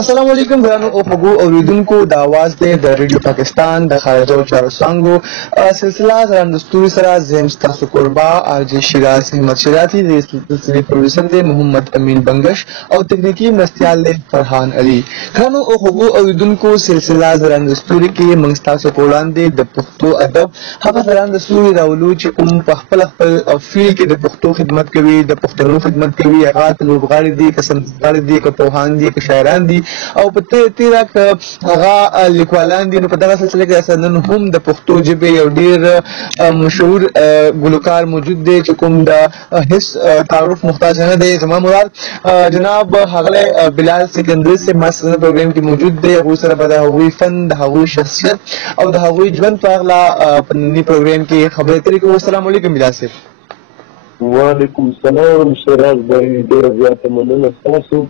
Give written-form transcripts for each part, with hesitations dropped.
السلام علیکم ګرانو اوخوږو اوریدونکو د आवाज د ریډیو پاکستان د خارجو چارو څانګو سلسله زلنده ستوري سره زم ستاسو قربا ارجی شیراز احمد شرازي د سلسله پروډوسر دی محمد امین بنگش او تکنیکی مرستیال دی فرحان علي. ګرانو اوخوږو اوریدونکو سلسله زلنده ستوري کې موږ تاسو په وړاندې د پښتو ادب هغه زلنده ستوري راولو چې کوم په خپل فیلډ کې د پښتو خدمت کوي، د پښتنو خدمت کوي، هغه لوبغاړي دي، کسبګار دي، که پوهان دي، که شاعران دي او په تیرا هغه لیکوالان دي. نو په دغه سلسله کې نن هم د پښتو ژبې یو ډېر مشهور ګلوکار موجود دی چې کوم د هیڅ تعارف محتاج نه دی. زما مراد جناب هغه بلال سکندری سے ما سره پروګرام کې موجود دی. هغوی سره به د هغوی فن، د هغوی شخصیت او د هغوی ژوند په اړه په ننني پروګرام کې خبرې اترې کوو. السلام علیکم بلال صاحب. وعلیکم السلام شیراز بھائی، ډېره زیاته مننه ستاسو.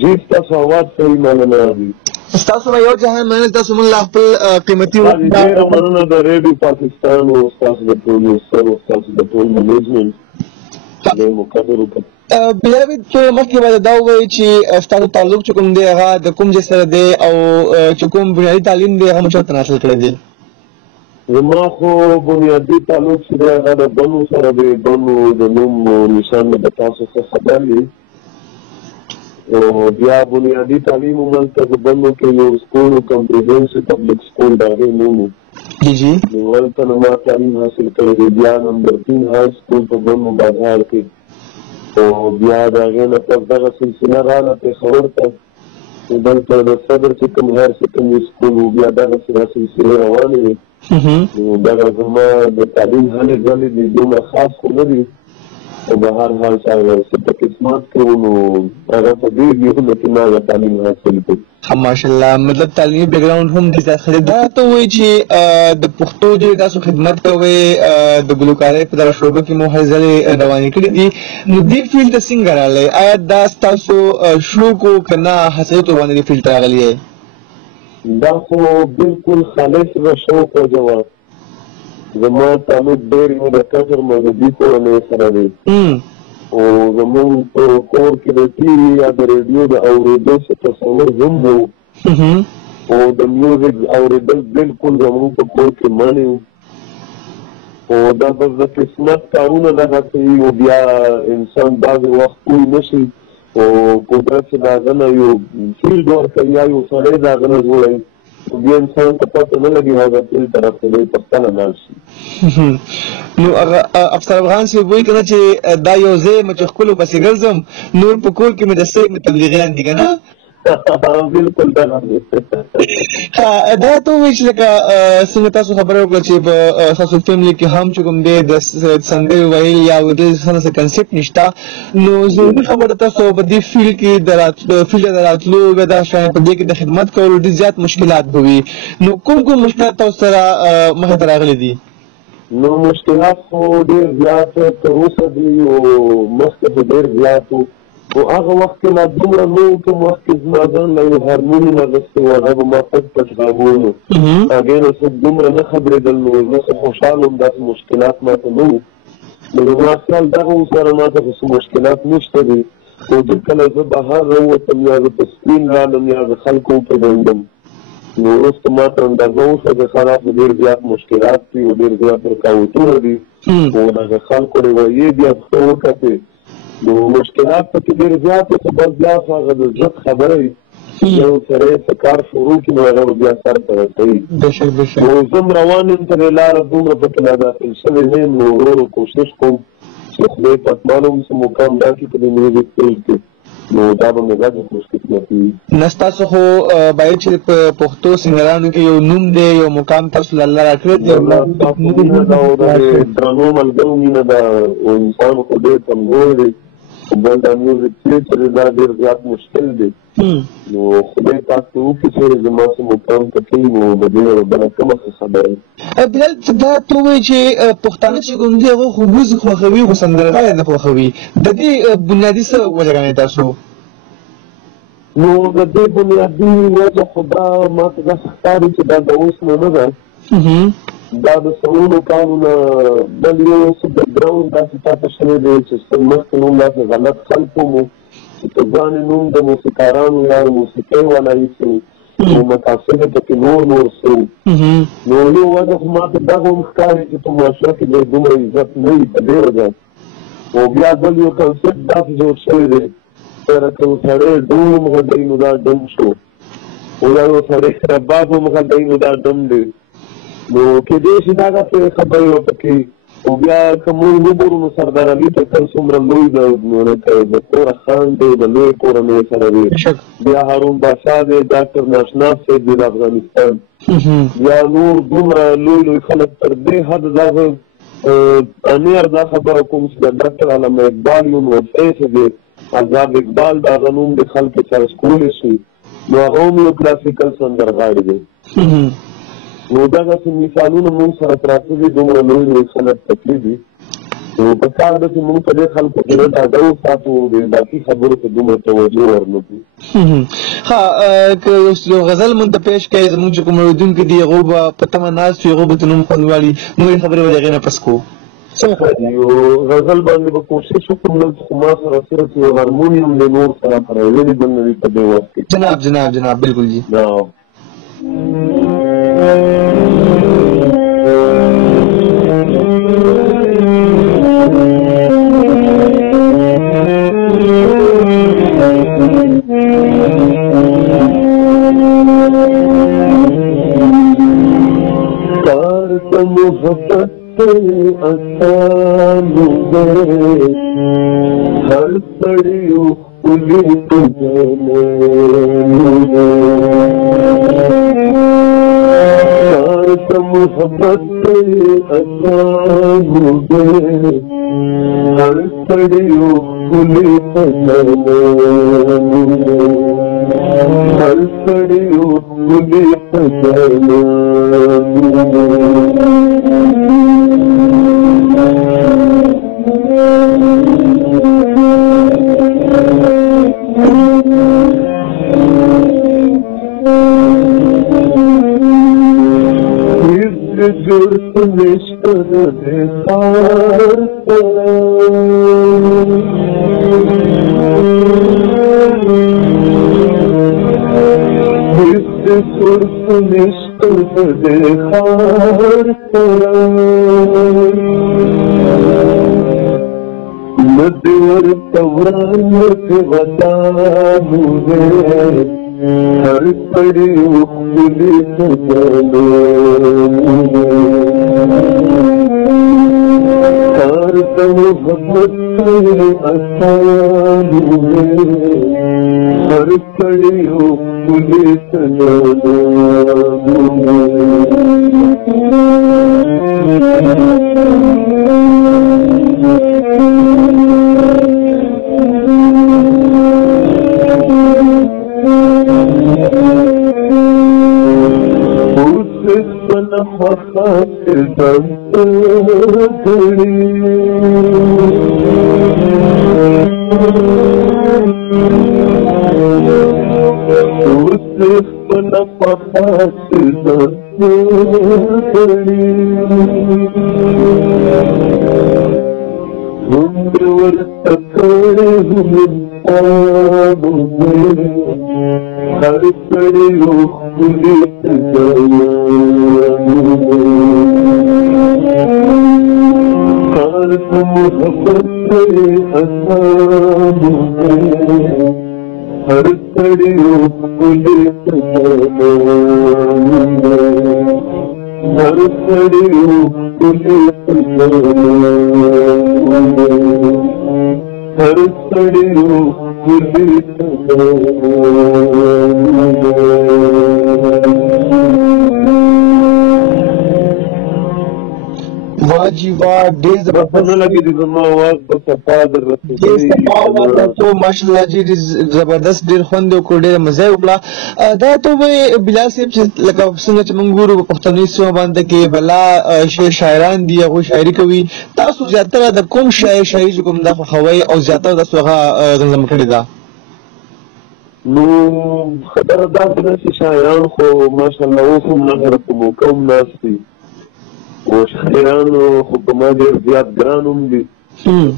جی ستاسو آواز صحیح معلومه راځي. ستاسو نه یو جهان مننه، تاسو موږ لا خپل قیمتي وخت ډېره مننه د ریډیو پاکستان او ستاسو د پروډوسر او ستاسو د ټول منیجمنټ ډېر مقدر وکړ. بیا مخکې باید دا ووایي چې ستاسو تعلق چې کوم دی هغه د کوم ځای سره دی او چې کوم بنیادي تعلیم دی هغه مو چېرته حاصل کړی دی؟ زما خو بنیادي تعلق چې دی هغه د بنو سره دی. بنو د نوم نشان مې د تاسو څه خبر وي. او بیا بنیادي تعلیم مو هلته د بنو کې یو سکول کمپریهنسیو پبلک سکول د هغې نوم و. نو هلته نه ما تعلیم حاصل کړی دی. بیا نمبر 3 های سکول په بنو بازار کې. او بیا د هغې نه پس دغه سلسله راغله پېښور ته. دلته د صدر چې کوم هایر سیکنډري سکول و، بیا دغسې سلسلې روانې وې. نو دغه زما د تعلیم هلې ځلې دي دومره خاص خو نه دي، خو به هر حال څه په قسمت کې و نو هغه په دې ځایونو کې ما هغه تعلیم حاصل کړ. ماشاءالله، مطلب تعلیمي بیک ګراوند هم دې داخلي. دا ته وایي چې د پښتو ژبې تاسو خدمت کوئ، د ګلوکارۍ په دغه شعبه کې مو هر ځلې روانې کړي دي. نو دې فیلډ ته څنګه راغلی؟ آیا دا ستاسو شوق و که نه حساسیت ورباندې دې فیلډ ته راغلی یې؟ دا خو بالکل خالص د شوق وجه وه. زما تعلق ډېر یو د کفر مذهبي کورنۍ سره دی. او زمونږ په کور کې د ټي وي یا د ریډیو د اورېدو څه تصور هم و. او د میوزیک اورېدل بالکل زمونږ په کور کې منع و. او دا بس د قسمت کارونه دغسې وي. او بیا انسان بعضې وخت پوه نه شي او قدرت چې د هغه نه یو فیلډ ورکوي یا یو سړی د هغه نه جوړوي، خو بیا انسان ته پته نه لګي هغه فیلډ طرف ته دی پخپله لاړ شي. نو هغه افسر افغان صاحب وایي که نه چې دا یو ځای یم چې ښکلو پسې ګرځم، نور په کور کې مې د سیب تبلیغیان دي که نه؟ بالکل دغه دی. دا ته ووایي چې لکه څنګه تاسو خبره وکړه چې په ستاسو فیملي کې هم چې کوم دی د سندرې ویل یا څه کنسپټ نشته، نو ضروري خبره تاسو په دې فیلډ کې د راتلو یا د په دې کې د خدمت کولو ډېر زیات مشکلات به وي. نو کوم مشکلات تاسو سره مخې ته راغلي دي؟ نو مشکلات خو ډېر زیات تر اوسه دي او مخکې به ډېر زیات وو. خو هغه وخت کې لا دومره نه وو. کوم وخت کې زما ځان له یو هارمونیم اخیستی و، هغه به ما پټ پټ غږونه، هغې نه څوک دومره نه خبرېدل. نو زه څه خوشحاله وم، داسې مشکلات ما ته نه وو. نو زما خیال دغه سره ما ته خو څه مشکلات نشته دي. خو چې کله زه بهر راووتم یا زه په سکرین رالم یا زه خلکو وپېژندم، نو وروسته ما ته اندازه وشوه چې خلاص ډېر زیات مشکلات دي او ډېر زیات رکاوټونه دي. خو دغه خلکو رویې بیا ښه وکتې، نو مشکلات پکې ډېر زیات وو. خو بس بیا خو هغه د زړه خبره وي. یو سړی څه کار شروع کړي نو هغه بیا سر ته رسوي. نو زه هم روان یم ترې لاره، دومره پکې لا داخل شوی نه یم. نو ورو ورو کوشش کوم چې خدای پاک ماله هم څه مقام راکړي په دې میوزیک فیلډ کې. نو دا به مې غږ خوشقسمتي وي. نه ستاسو خو باید چې په پښتو سینګرانو کې یو نوم دی، یو مقام تاسو له الله راکړی دی. مینه ده او د درنو ملګرو مینه ده. او انسان خو ډېر کمزور دی. بل دا میوزیک فیلډ چې دا ډېر زیات مشکل دی. نو خدای پاک ته وکړي چې زما څه مقام ته کوي، نو د دې یوه بله کومه څه خبره. بلال دا ته ووایي چې پښتانه چې کوم دي هغه خو موزیک خوښوي خو سندرغاړي نه خوښوي. د دې بنیادي څه وجه ګڼئ تاسو؟ نو د دې بنیادي وجه خو دا ما ته داسې ښکاري چې دا د اوس نه نه ده. دا د سلونو کالو نه بل یو څه بیکګراونډ داسې چاته شوی دی چې مخکې نوم داسې غلط خلکو مو چې په ځان یې نوم د موسیقارانو یا د موسیقۍ والا ایښی نو متاثر یې پکې نور څه وو نو یو وجه خو ما ته دغه هم ښکاري چې په معاشره کې دی دومره عزت نه وي په دې وجه او بیا بل یو کنسپټ داسې جوړ شوی دی لکه یو سړی ډول هم غږوي نو دا ډم شو او یا یو سړی رباب هم غږوي نو دا ډم دی نو کېدای شي دغه خبرې وپکې او بیا که موږ وګورو نو سردار علي ټکر څومره لوی دی نو لکه د کوره خان دی د لوی کورنۍ سره دی بیا هارون بادشاه دی ډاکټر ناشناس صاحب دی د افغانستان بیا نور دومره لوی خلک تر دې حد دغه انیر دا خبره کوم چې د ډاکټر علامه اقبال یو نوفیس دی عذاب اقبال د هغه نوم د خلکو سره سکولی شي نو هغه هم یو کلاسیکل سندرغاړی دی نو دغسې مثالونه مونږ سره پراته دي دومره لوی خلک تکلي دي نو په کار ده چې مونږ په دې خلکو کې نه ډاډه وساتو د باقي خبرو ته دومره توجه ورنه کړو ښه که یو غزل مونږ ته پیش کړئ زمونږ چې کوم اورېدونکي دي هغوی به په تمه ناست وي هغوی به ته نوم خوند واړي مونږ یې خبرې به د هغې نه پس کوو یو غزل باندې به کوشش وکړم دلته خو ما سره صرف یو هارمونیم دی نور سره پرایولی بل نه وي په دې وخت کې جناب بلکل جی محبت آسانو دے ہر سڑیو کلی محبت آسانو دے ہر سڑیو کلی ہر سڑیو کلی جرت نشتر دے خار جرت نشتر دے خار ندور توران کے وطانو دے ہر پڑی اخلی سجانو ہر محبت آسانو دے ہر پڑی اخلی سجانو ماشاءالله جی زبردست ډېر خوند یې وکړو ډېره مزه یې وکړه دا ته ووایې بلال صاحب چې لکه څنګه چې موږ ګورو په پښتني سیمه باندې کې بلا شاعران دي هغوی شاعري کوي تاسو زیاتره د کوم شاعري چې کوم دا خوښوئ او زیاتره تاسو هغه غنځمه کړې ده نو خبره داسې ده چې شاعران خو ماشاءالله اوس هم نغره په موقع هم ناست دي او شاعرانو خو په ما ډېر زیات ګران هم دي.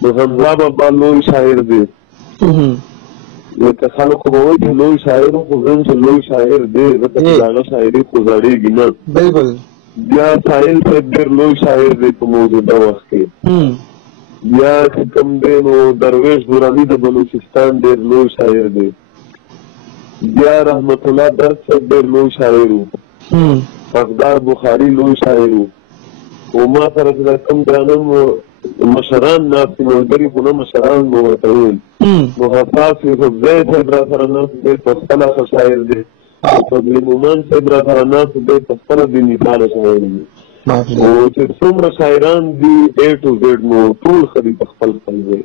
نو حمزه بابا لوی شاعر دی، لکه خلکو به وایي چې لوی شاعر خو زم چې لوی شاعر دی ځکه چې د هغه شاعري خو زړېږي نه. بالکل. بیا ساحل صاحب ډېر لوی شاعر دی په موجوده وخت کې. بیا چې کوم دی نو درویش دراني د بلوچستان ډېر لوی شاعر دی. بیا رحمت الله درد صاحب ډېر لوی شاعر و. حقدار بخاري لوی شاعر و. او ما سره چې دا کوم درانه مشران ناست دي ملګري خو نه مشران به ورته ویل. نو حساس یوسفزی صاحب را سره ناست دی په خپله ښه شاعر دی. فضل مومن صاحب را سره ناست دی په خپله بېمثاله شاعر دی. او چې څومره شاعران دي A to Z نو ټول ښه دي په خپل خپل ځای.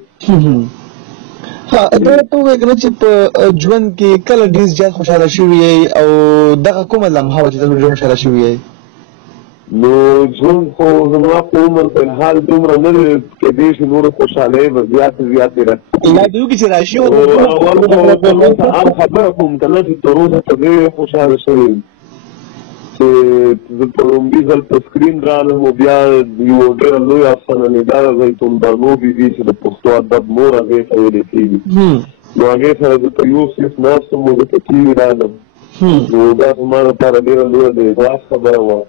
دا ته ووایه که نه چې په ژوند کې کله ډېر زیات خوشحاله شوي یې او دغه کومه لمحه وه چې ته ډېر خوشحاله شوي یې؟ نو ژوند خو زما په عمر په الحال دومره نه دی کېدی شي نورې خوشحالۍ به زیاتې راشي. لا دې وکړي چې راشي اول خو عام خبره کوم که نه چې تر اوسه په ډېر خوشحاله شوی یم چې زه په لومړي ځل په سکرین رالم او بیا یوه ډېره لویه افسانه نګاره زیتون بانو بیبي چې د پښتو ادب مور هغې ته ویلې کېږي نو هغې سره زه په یو صنف ناست وم او زه په ټي وي رالم نو دا زما لپاره ډېره لویه د اعزاز خبره وه.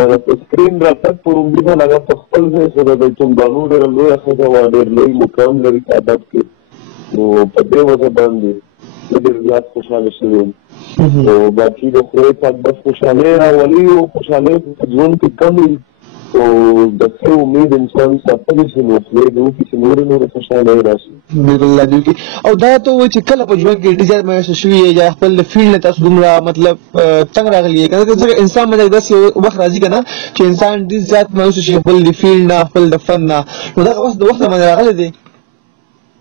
هغه په سکرین راتګ په لومړي ځل هغه په خپل ځای خو د زیتون بانو ډېره لویه ښځه وه، ډېر لوی مقام لري په ادب کې. نو په دې وجه باندې زه ډېر زیات خوشحاله شوی یم. او باقي د خدای پاک بس خوشحالۍ راولي او خوشحالۍ په ژوند کې کم وي او د ښه امید انسان ساتلی شي نو خدای دې وکړي چې نورې خوشحالۍ راشي. بالکل الله دې وکړي. او دا ته ووایي چې کله په ژوند کې ډېر زیات مایوسه شوي یې یا خپل فیلډ نه تاسو دومره مطلب تنګ راغلي یې که نه ځکه انسان باندې داسې وخت راځي که نه چې انسان ډېر زیات مایوسه شي خپل د فیلډ نه خپل د فن نه نو دغه وخت د وخت باندې راغلی دی؟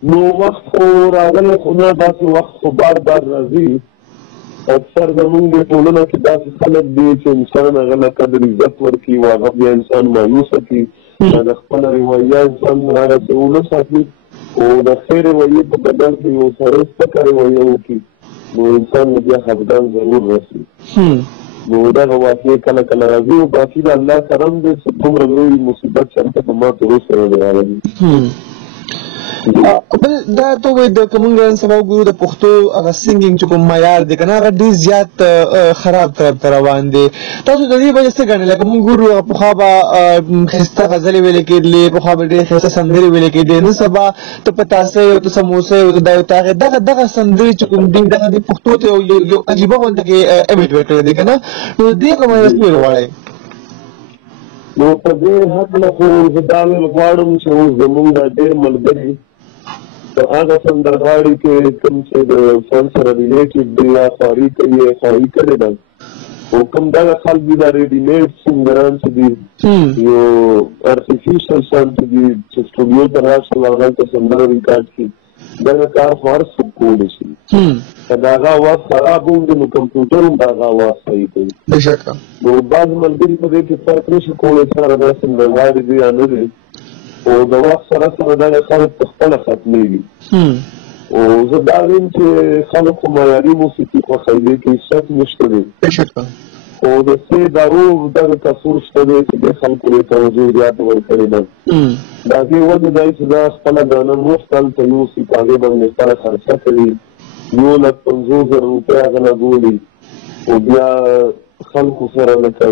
نو وخت خو راغلی خو نه داسې وخت خو بار راځي. اکثر زمونږ د ټولنه کې داسې خلک دي چې انسان هغه له قدر عزت ورکړي او هغه بیا انسان مایوسه کړي د خپله رویه انسان هغسې ونه ساتي او د ښې رویې په بدل کې یو سړی سپکه رویه وکړي نو انسان بیا خفګان ضرور رسي. نو دغه واقعې کله کله راځي او باقي د الله کرم دی چې دومره لوی مصیبت چېرته په ما تر اوسه نه دی راغلی. بل دا ته ووایي د که موږ نن سبا وګورو د پښتو هغه سینګینګ چې کوم معیار دی که نه هغه ډېر زیات خراب طرف ته روان دی. تاسو د دې وجه څه ګڼئ؟ لکه موږ ګورو پخوا به ښایسته غزلې ویلې کېدلې، پخوا به ډېرې ښایسته سندرې ویلې کېدې. نن سبا ته پتاسۍ او ته سموسۍ او ته دا او ته هغې دغه سندرې چې کوم دي دغه د پښتو ته یو عجیبه غونډه کې امیټ ورکړی دی که نه نو دې کومه څه ویل غواړئ؟ نو په دې هکله خو زه دا ویل غواړم چې اوس زمونږ دا ډېر ملګري په هغه سندرغاړي کې کوم چې د فن سره ریلیټډ دي یا خواري کوي یا خواري کړې ده او کوم دغه خلک دي دا ریډیمیډ سنګران چې دي یو ارټیفیشل ساوند چې دي چې سټوډیو ته راشي او هغلته سندره ریکارډ کړي دغه کار خو هر څوک کولی شي. که د هغه آواز خراب هم دی نو کمپیوټر هم د هغه آواز صحیح کوي. نو بعض ملګري په دې کې فرق نشي کولی چې هغه دا سندرغاړي دي یا نه دي او د وخت سره دغه خلک په خپله ختمېږي. او زه دا ویم چې خلک خو معیاري موسیقي خوښوي دې کې شک نشته دی خو د څه دارو دغه کسور شته دی چې دې خلکو یې توجه زیاته ورکړې ده. د هغې وجه دا چې دا خپله ګاڼه مفت هلته یوسي په هغې باندې خپله خرچه کوي 1,50,000 روپۍ هغه لګولي او بیا خلکو سره لکه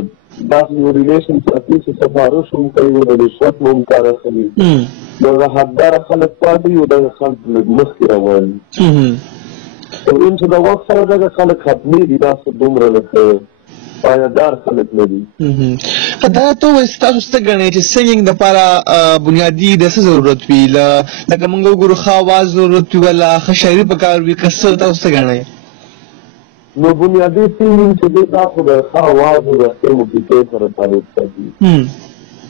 داسې یو ریلیشن ساتي چې سفارش هم کوي او د رشوت نه هم کار اخلي. دغه حقداره خلک پاتې او دغه خلک لږ مخکې روان دي. ترڅو چې د وخت سره دغه خلک ختمېږي داسې دومره لکه پایدار خلک نه دي. دا ته ووایي تاسو څه ګڼئ چې سینګینګ دپاره بنیادي د څه ضرورت وي؟ لکه موږ وګورو ښه آواز ضرورت وي ولا ښه شاعري پکار وي که څه تاسو څه ګڼئ؟ نو بنیادي سینګینګ چې دی دا خو د ښه آواز او د ښې موسیقۍ سره تعلق ساتي.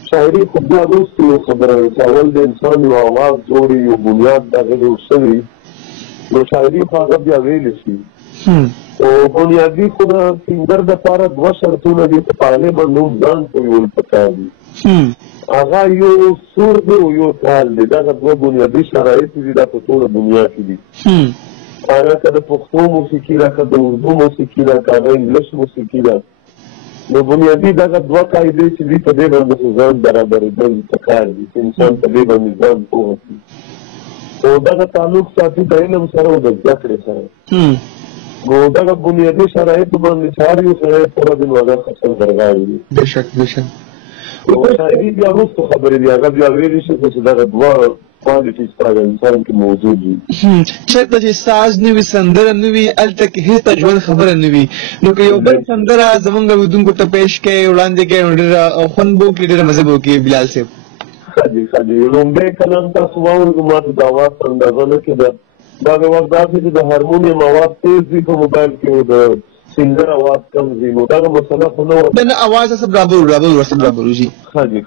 شاعري خو بیا وروسته یو خبره ده چې اول د انسان یو آواز جوړي یو بنیاد دغه جوړ شوي نو شاعري خو هغه بیا ویلی شي. او بنیادي خو د سینګر دپاره 2 شرطونه دي چې په هغې باندې هم ځان پوهېول پکار دي. هغه یو سور دی او یو تال دی. دغه 2 بنیادي شرایط دي دا په ټوله دنیا کې دي. هغه که د پښتو موسیقي ده که د اردو موسیقي ده که هغه انګلیش موسیقي ده نو بنیادي دغه دوه قاعدې چې دي په دې باندې خو ځان برابرېدل پکار دي چې انسان په دې باندې ځان پوه کړي او دغه تعلق ساتي د علم سره او د زده کړې سره نو دغه بنیادي شرایط باندې چې هر یو سړی پوره دي نو هغه خپل درغاړي دي بېشک او شاعري بیا وروسته خبرې دي هغه بیا ویلی شي چې دغه دوه کوالټیز په هغه انسان کې موجود دي چېرته چې ساز نه وي سندره نه وي هلته کې هېڅ د ژوند خبره نه وي نو که یو بل سندره زمونږ اورېدونکو ته پیش کړئ وړاندې کړئ نو ډېره خوند به وکړي ډېره مزه به وکړي بلال صاحب ښه دي لومړی کلام تاسو واورېدو ما ته د اواز په اندازه نه کېده بعضې وخت داسې چې د هارمونیم اواز تیز وي په موبایل کې او د سنګر اواز کم وي نو دغه مسله خو نه وه نه اواز هسه برابر ورسه برابر جي ښه دي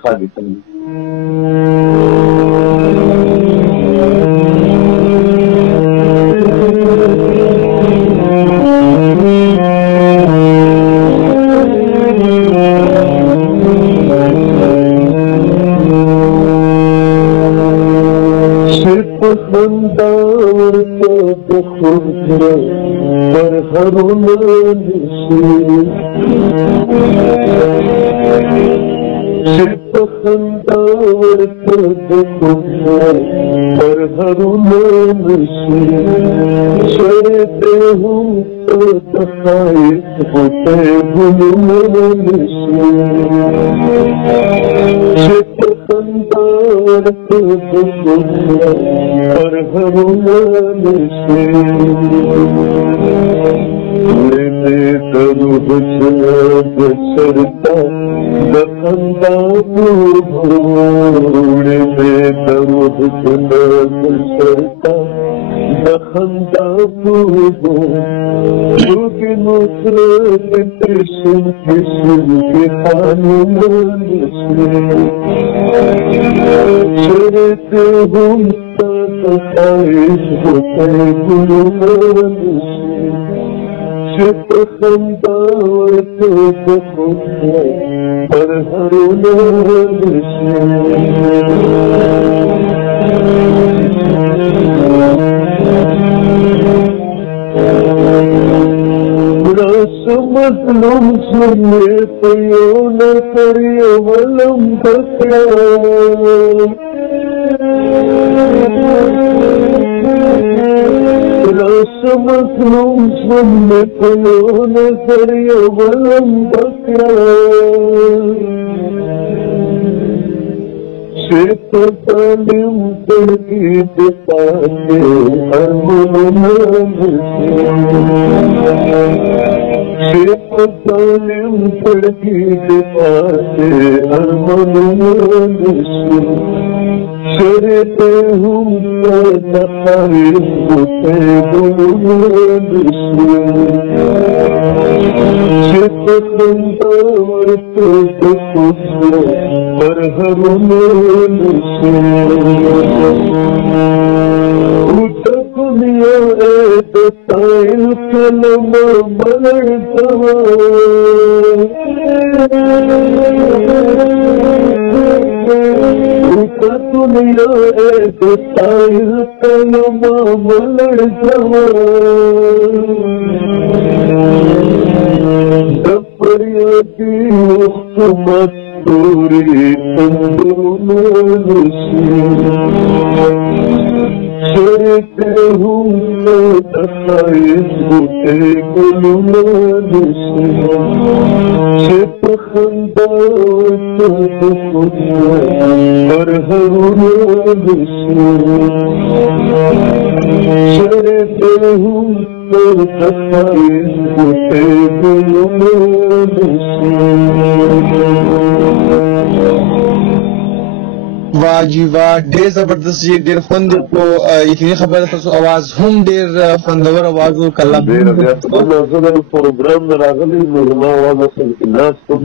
वाह जी वाह ډېر زبردست جی ډېر خوند کو یقیني خبره تاسو आवाज هم ډېر خوندور आवाज او کلام ډېر بیا په پروګرام راغلی نو ما आवाज اصل کې ناس کوم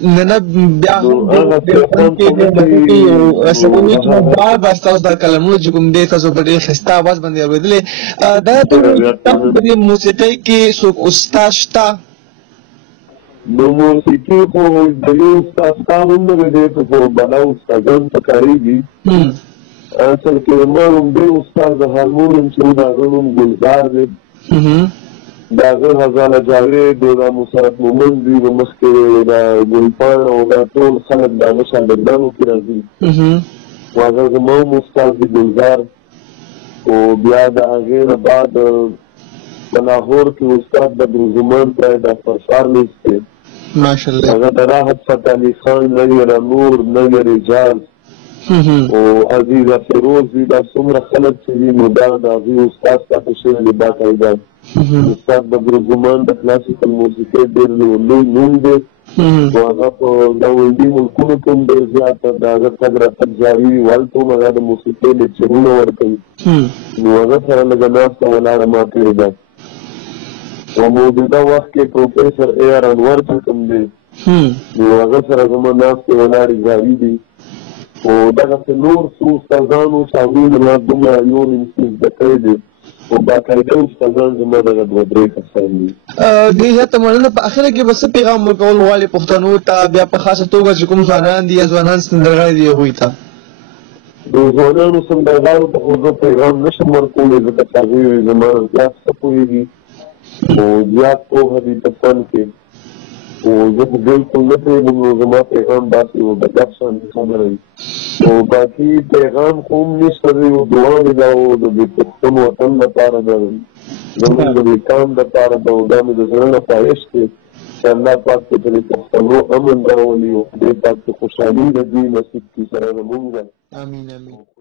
نه بیا بار بار تاسو دا کلمونه چې کوم دی تاسو په ډېر ښایسته आवाज باندې اورېدلې دا په موسیقۍ کې څوک استاد شته نو موسیقي خو د یو استاد هم نه دی په بلا استادان ته کارېږي اصل کې ما هم دی استاد د هارمونیم چې د هغه نوم ګلزار دی د هغه غزاله جاوید او دا مسرت مومند دي نو مخکې دا ګلپاڼه او دا ټول خلک د هغه شاګردانو کې راځي او هغه زما هم استاد دي ګلزار او بیا د هغې نه بعد په لاهور کې استاد بدرالزمان صاحب د فرشار لیست دی ماشاءالله هغه د راحت فتح علي خان نیر نور نیر اجاز او عزیزه فیروز دي دا څومره خلک چې دي نو دا د هغې استاد پاتې شوی دی باقاعده استاد بدرالزمان د کلاسیکل موسیقۍ ډېر لوی نوم دی نو هغه په ګاونډي ملکونو کې هم ډېر زیاته د هغه تګ راتګ جاري وي هلته هم هغه د موسیقۍ لیکچرونه ورکوي نو هغه سره لږه ناسته ولاړه ما کړې ده او موجوده وخت کې پروفیسر اے آر انور چې کوم دی نو هغه سره زما ناستې ولاړې جاري دي او دغسې نور څو استادانو چې هغوی نه ما دومره یو نیم څه زده کړی دی او باقاعده استادان زما دغه دوه درې کسان دي دې زیاته مننه په اخره کې به څه پیغام ورکول غواړې پښتنو ته بیا په خاصه توګه چې کوم ځوانان دي یا ځوانان سندرغاړي دي هغوی ته د ځوانانو سندرغاړو ته خو زه پیغام نشم ورکولی ځکه چې هغوی زما زیات ښه پوهېږي او زیات پوهه دي په فن کې او زه خو بلکل نه پوهېږم نو زما پیغام داسې یو بدب شانتې خبره وي او باقي پیغام خو هم نشته دی یو دعا مې دا و د دې پښتون وطن لپاره د زموږ د دې قام دپاره ده او دا مې د زړه نه خواهش دی چې الله پاک په دې پښتنو امن راولي او خدای پاک د خوشحالي د دوی نصیب کړي سره زموږ امین امین